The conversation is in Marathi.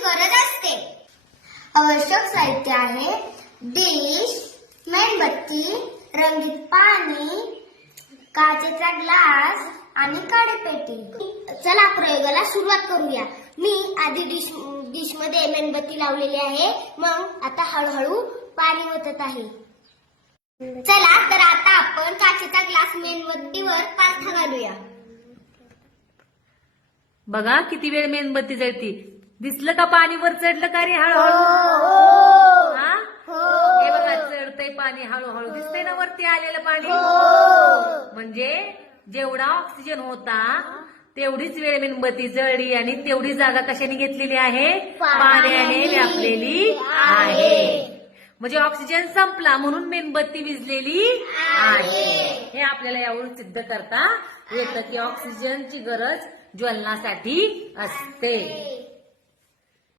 गरज असते. आवश्यक साहित्य आहे. डिश मेणबत्ती रंगीत पाणी काचेचा ग्लास आणि काडेपेटी. चला प्रयोगाला सुरुवात करूया. मी आधी डिश डिशमध्ये मेणबत्ती लावलेली आहे. मग आता हळूहळू पाणी ओतत आहे. चला तर आता आपण काचेचा ग्लास मेणबत्तीवर पालथा घालूया. बघा किती वेळ मेणबत्ती जळती. दिसलं का पाणी वर चढलं का रे हळूहळू? हा. हे? बघा चढतंय पाणी हळूहळू. दिसतंय ना वरती आलेलं पाणी? म्हणजे जेवढा ऑक्सिजन होता तेवढीच वेळ मेणबत्ती जळली आणि तेवढी जागा कशाने घेतलेली आहे? पाण्याने व्यापलेली आहे. म्हणजे ऑक्सिजन संपला म्हणून मेणबत्ती विजलेली आहे. हे आपल्याला यावरून सिद्ध करता येतं की ऑक्सिजनची गरज ज्वलनासाठी असते.